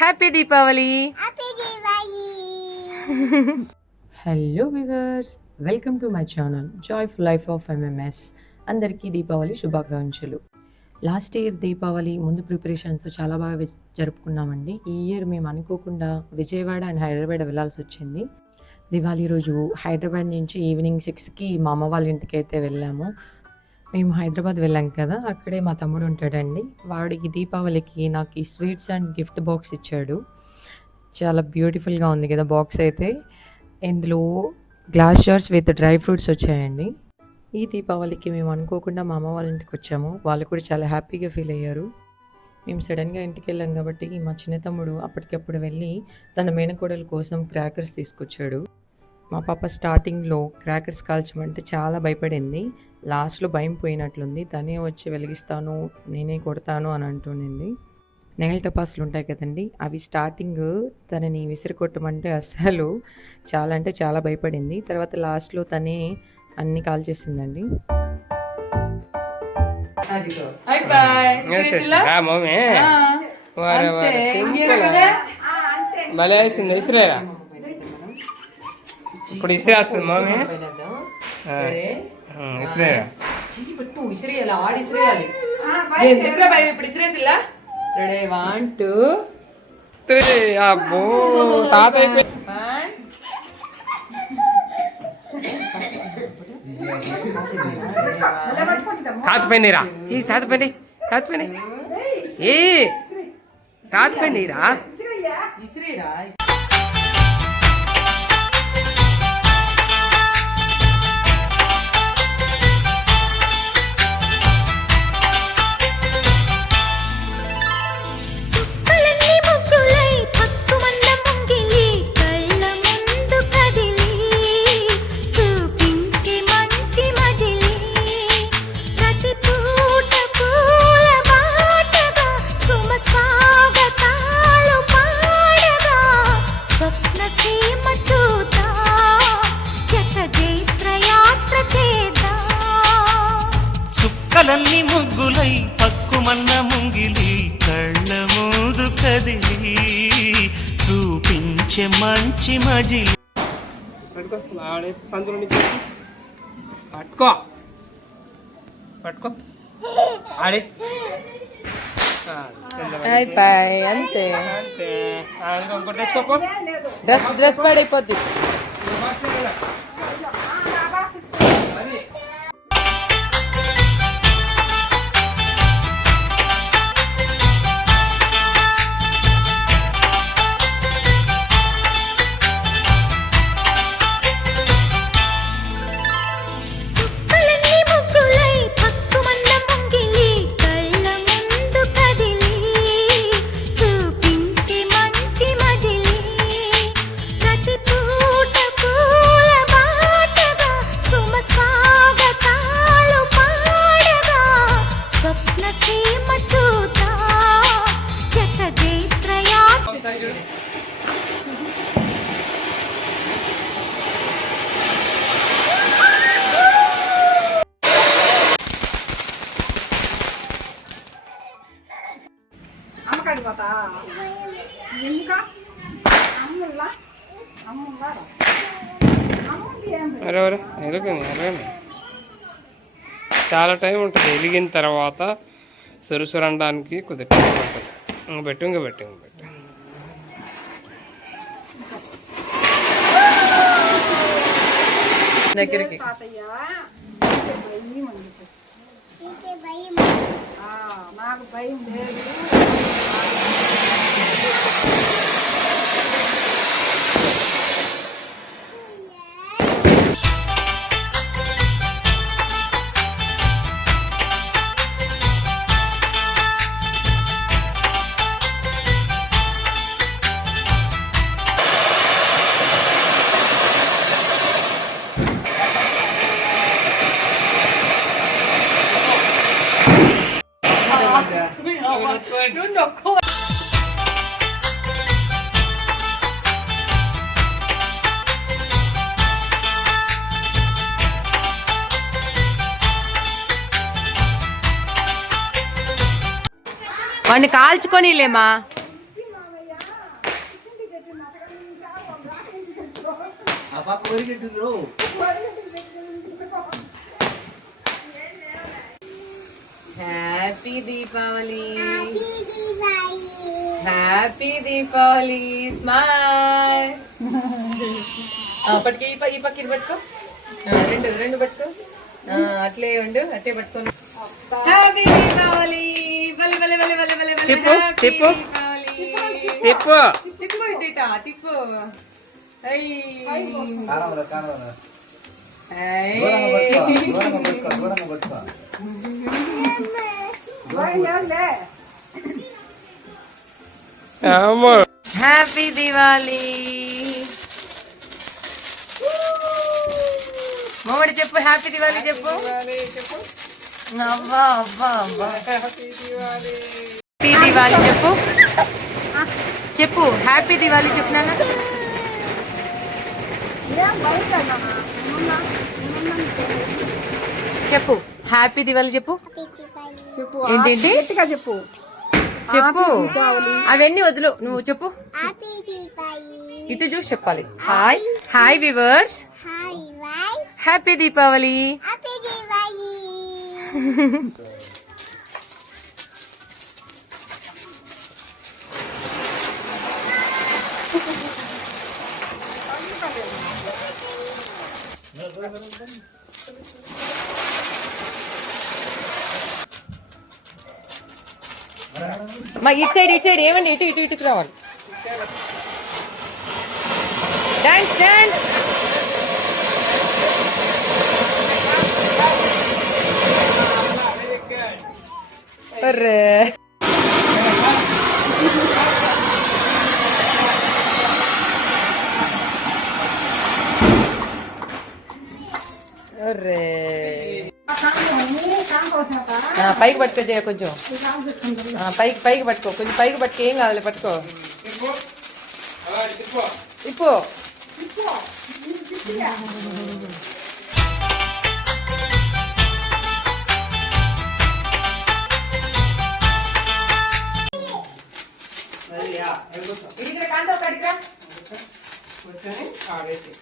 Happy Deepavali. Hello viewers, welcome to my channel joyful life of MMS. అందరికీ దీపావళి శుభాకాంక్షలు. Last year Deepavali ముందు preparations చాలా బాగా జరుపుకున్నామండి. ఈ ఇయర్ మేము అనుకోకుండా విజయవాడ అండ్ హైదరాబాద్ వెళ్ళాల్సి వచ్చింది. దివాళీ రోజు హైదరాబాద్ నుంచి ఈవినింగ్ 6కి మా అమ్మ వాళ్ళ ఇంటికి అయితే వెళ్ళాము. మేము హైదరాబాద్ వెళ్ళాం కదా, అక్కడే మా తమ్ముడు ఉంటాడండి. వాడికి దీపావళికి నాకు ఈ స్వీట్స్ అండ్ గిఫ్ట్ బాక్స్ ఇచ్చాడు. చాలా బ్యూటిఫుల్గా ఉంది కదా బాక్స్ అయితే. ఇందులో glass jars with dry fruits వచ్చాయండి. ఈ దీపావళికి మేము అనుకోకుండా మా అమ్మ వాళ్ళ ఇంటికి వచ్చాము. వాళ్ళు కూడా చాలా హ్యాపీగా ఫీల్ అయ్యారు. మేము సడన్గా ఇంటికి వెళ్ళాం కాబట్టి మా చిన్న తమ్ముడు అప్పటికప్పుడు వెళ్ళి తన మేనకోడల కోసం క్రాకర్స్ తీసుకొచ్చాడు. మా పాప స్టార్టింగ్లో క్రాకర్స్ కాల్చమంటే చాలా భయపడింది. లాస్ట్లో భయం పోయినట్లుంది. తనే వచ్చి వెలిగిస్తాను, నేనే కొడతాను అని అంటునింది. నెగల్ టపాసులు ఉంటాయి కదండి, అవి స్టార్టింగ్ తనని విసిరి కొట్టమంటే అస్సలు చాలా అంటే చాలా భయపడింది. తర్వాత లాస్ట్లో తనే అన్నీ కాల్చేసిందండి. ఇప్పుడు ఇసిరేస్తుంది మమ్మీ. అబ్బో తాతయ్య తాతపోయినరా ఈ తాతపోయినాయి తాతపోయినాయి ఏ తాతపోయినరా. చుక్కలన్నీ ముగ్గులై పక్కుమన్న ముంగిలి కళ్ళ మూదు కదిలి చూపించే మంచి మజిలి. సందులో నుంచి పట్టుకో పట్టుకో ఆడి అంతే. ఇంకోటి తెచ్చుకోపో. డ్రెస్ పడైపోద్ది. చాలా టైం ఉంటుంది. వెలిగిన తర్వాత సురుసురు అనడానికి కొద్దిగా టైం ఉంటుంది. ఇంక పెట్టు దగ్గరికి. నాకు భయం లేదు. వాడిని కాల్చుకొని లేమా. Happy Deepavali, happy Deepavali, smile. పట్టుకో, ఈ పక్క ఇది పట్టుకో, రెండు రెండు పట్టుకో, అట్లే ఉండు, అట్లే పట్టుకోండి. హ్యాపీ దీపావళి, బలే బలే బలే బలే బలే బలే. తిప్పు, తిప్పు. దీపావళి, తిప్పు. తిప్పు ఇట్టేట, తిప్పు. అమ్మో. హ్యాపీ దివాలి. మొమ్మడి చెప్పు, హ్యాపీ దివాలి చెప్పు. అవ్వా అవ్వా అవ్వా. హ్యాపీ దివాలి చెప్పు, చెప్పు హ్యాపీ దివాలి చెప్పినాను. చెప్పు హ్యాపీ దివాలి చెప్పు. ఏంటేంటి గట్టిగా చెప్పు. చెప్పు, అవన్నీ వదులు, నువ్వు చెప్పు. ఇటు చూసి చెప్పాలి. Hi hi viewers, happy Deepavali. మా ఇటు సైడ్ ఏమండి, ఇటు ఇటు ఇటుకు రావాలి. Dance dance. అరే అరే, పైకి పట్టుకో చేయ కొంచెం, పైకి పైకి పట్టుకో, కొంచెం పైకి పట్టుకో, ఏం కావాలి పట్టుకో. ఇప్పు కంట కడిగా ఆడేసి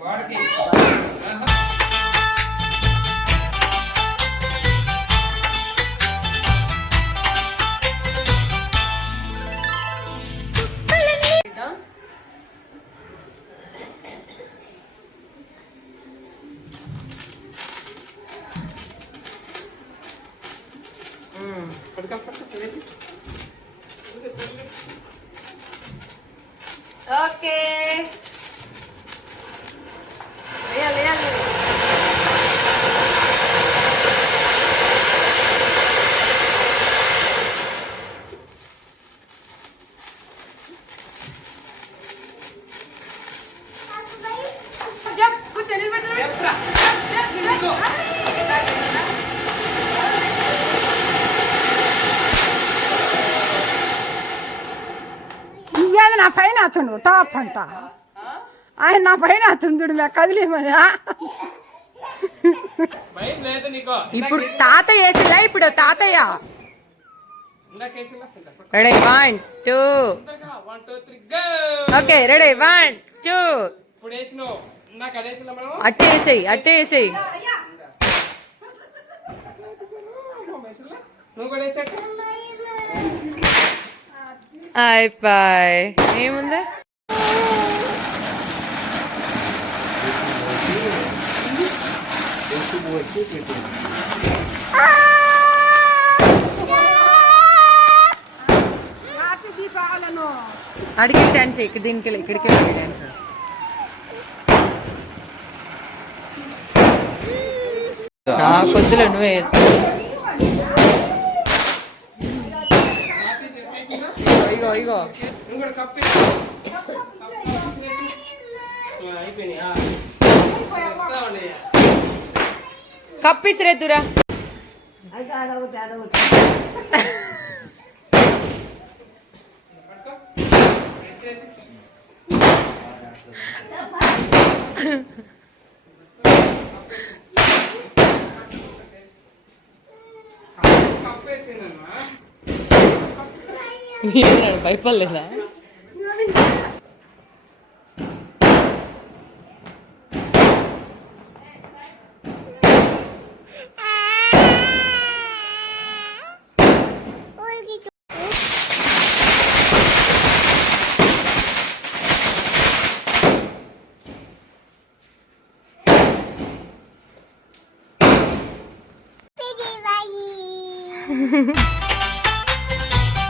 వాడికి ఓకే. వేయాలి వేయాలి. కూర్చో, నిలబెట్టు. నువ్వేది నా పైన అతను టాప్ అంట, ఆయన నా పైన అతను చూడు, మేము కదిలేమని. ఇప్పుడు తాతయ్య వేసిలా, ఇప్పుడు తాతయ్య. రెడీ 1 2. Okay ready 1 2. అట్టే వేసేయి, అట్టే వేసేయి. అయిపోయి ఏముంది. అడిగి డాన్స్ ఇక్కడ, దీనికి ఇక్కడికి డాన్స్. నా కొద్దులో నువ్వే వేస్తావు. ఇగో ఇగో కప్పిసిరేద్దురా. భయపడలేదా? Bye.